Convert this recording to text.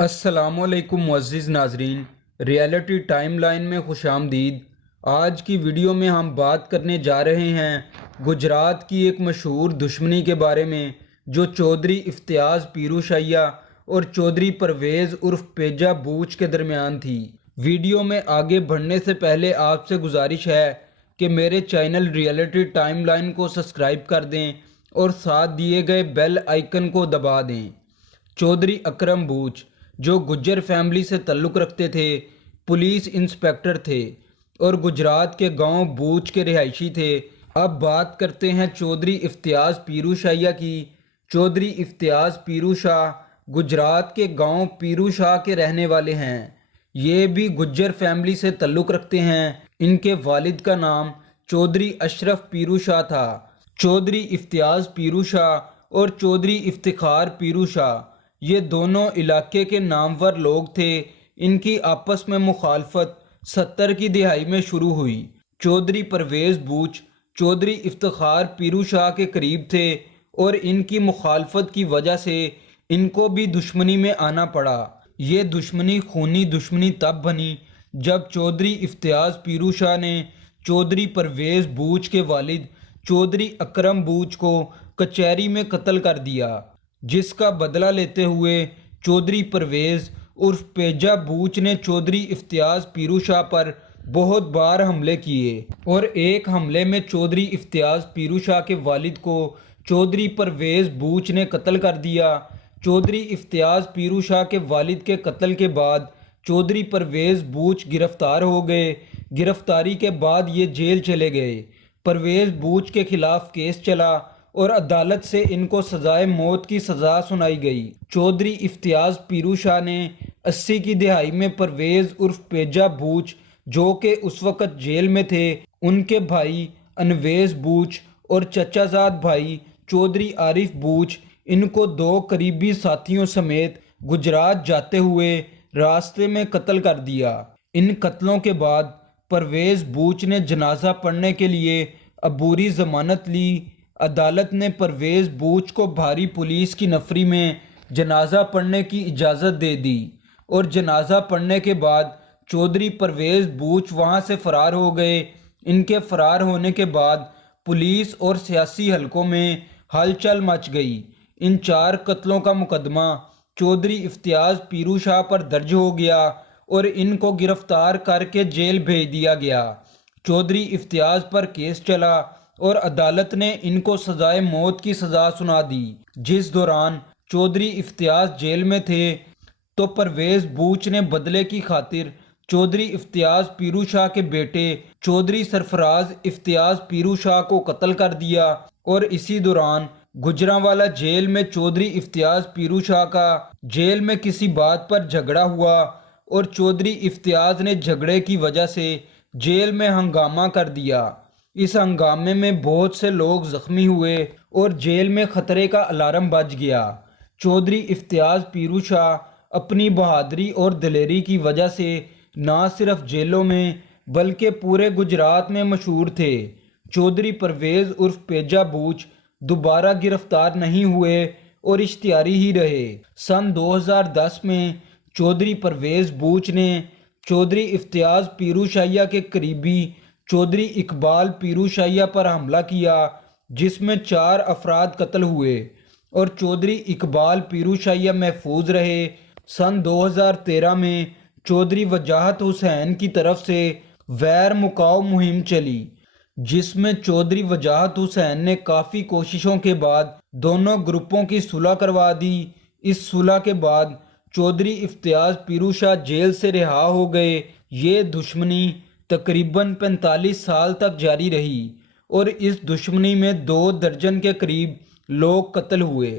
السلام علیکم معزز ناظرین، ریئلٹی ٹائم لائن میں خوش آمدید۔ آج کی ویڈیو میں ہم بات کرنے جا رہے ہیں گجرات کی ایک مشہور دشمنی کے بارے میں جو چودھری افتیاز پیرو شاہیہ اور چودھری پرویز عرف پیجا بوچ کے درمیان تھی۔ ویڈیو میں آگے بڑھنے سے پہلے آپ سے گزارش ہے کہ میرے چینل ریئلٹی ٹائم لائن کو سبسکرائب کر دیں اور ساتھ دیے گئے بیل آئیکن کو دبا دیں۔ چودھری اکرم بوچ جو گجر فیملی سے تعلق رکھتے تھے، پولیس انسپکٹر تھے اور گجرات کے گاؤں بوچ کے رہائشی تھے۔ اب بات کرتے ہیں چودھری افتیاز پیرو شاہیہ کی۔ چودھری افتیاز پیرو شاہ گجرات کے گاؤں پیرو شاہ کے رہنے والے ہیں۔ یہ بھی گجر فیملی سے تعلق رکھتے ہیں۔ ان کے والد کا نام چودھری اشرف پیرو شاہ تھا۔ چودھری افتیاز پیرو شاہ اور چودھری افتخار پیرو شاہ یہ دونوں علاقے کے نامور لوگ تھے۔ ان کی آپس میں مخالفت 70 کی دہائی میں شروع ہوئی۔ چودھری پرویز بوچ چودھری افتخار پیرو شاہ کے قریب تھے اور ان کی مخالفت کی وجہ سے ان کو بھی دشمنی میں آنا پڑا۔ یہ دشمنی خونی دشمنی تب بنی جب چودھری افتیاز پیرو شاہ نے چودھری پرویز بوچ کے والد چودھری اکرم بوچ کو کچہری میں قتل کر دیا، جس کا بدلہ لیتے ہوئے چودھری پرویز عرف پیجا بوچ نے چودھری افتیاز پیرو شاہ پر بہت بار حملے کیے اور ایک حملے میں چودھری افتیاز پیرو شاہ کے والد کو چودھری پرویز بوچ نے قتل کر دیا۔ چودھری افتیاز پیرو شاہ کے والد کے قتل کے بعد چودھری پرویز بوچ گرفتار ہو گئے۔ گرفتاری کے بعد یہ جیل چلے گئے۔ پرویز بوچ کے خلاف کیس چلا اور عدالت سے ان کو سزائے موت کی سزا سنائی گئی۔ چودھری افتیاز پیرو شاہ نے 80 کی دہائی میں پرویز عرف پیجا بوچ جو کہ اس وقت جیل میں تھے، ان کے بھائی انویز بوچ اور چچا زاد بھائی چودھری عارف بوچ ان کو 2 قریبی ساتھیوں سمیت گجرات جاتے ہوئے راستے میں قتل کر دیا۔ ان قتلوں کے بعد پرویز بوچ نے جنازہ پڑھنے کے لیے عبوری ضمانت لی۔ عدالت نے پرویز بوچ کو بھاری پولیس کی نفری میں جنازہ پڑھنے کی اجازت دے دی اور جنازہ پڑھنے کے بعد چودھری پرویز بوچ وہاں سے فرار ہو گئے۔ ان کے فرار ہونے کے بعد پولیس اور سیاسی حلقوں میں ہلچل مچ گئی۔ ان 4 قتلوں کا مقدمہ چودھری افتیاز پیرو شاہ پر درج ہو گیا اور ان کو گرفتار کر کے جیل بھیج دیا گیا۔ چودھری افتیاز پر کیس چلا اور عدالت نے ان کو سزائے موت کی سزا سنا دی۔ جس دوران چودھری افتیاز جیل میں تھے تو پرویز بوچ نے بدلے کی خاطر چودھری افتیاز پیرو شاہ کے بیٹے چودھری سرفراز افتیاز پیرو شاہ کو قتل کر دیا اور اسی دوران گجرانوالہ جیل میں چودھری افتیاز پیرو شاہ کا جیل میں کسی بات پر جھگڑا ہوا اور چودھری افتیاز نے جھگڑے کی وجہ سے جیل میں ہنگامہ کر دیا۔ اس ہنگامے میں بہت سے لوگ زخمی ہوئے اور جیل میں خطرے کا الارم بج گیا۔ چودھری افتیاز پیرو شاہ اپنی بہادری اور دلیری کی وجہ سے نہ صرف جیلوں میں بلکہ پورے گجرات میں مشہور تھے۔ چودھری پرویز عرف پیجا بوچ دوبارہ گرفتار نہیں ہوئے اور اشتہاری ہی رہے۔ سن 2010 میں چودھری پرویز بوچ نے چودھری افتیاز پیرو شاہیہ کے قریبی چودھری اقبال پیرو شاہیہ پر حملہ کیا، جس میں 4 افراد قتل ہوئے اور چودھری اقبال پیرو شاہیہ محفوظ رہے۔ سن 2013 میں چودھری وجاہت حسین کی طرف سے غیر مکاؤ مہم چلی، جس میں چودھری وجاہت حسین نے کافی کوششوں کے بعد دونوں گروپوں کی صلح کروا دی۔ اس صلح کے بعد چودھری افتیاز پیرو شاہ جیل سے رہا ہو گئے۔ یہ دشمنی تقریباً 45 سال تک جاری رہی اور اس دشمنی میں 2 درجن کے قریب لوگ قتل ہوئے۔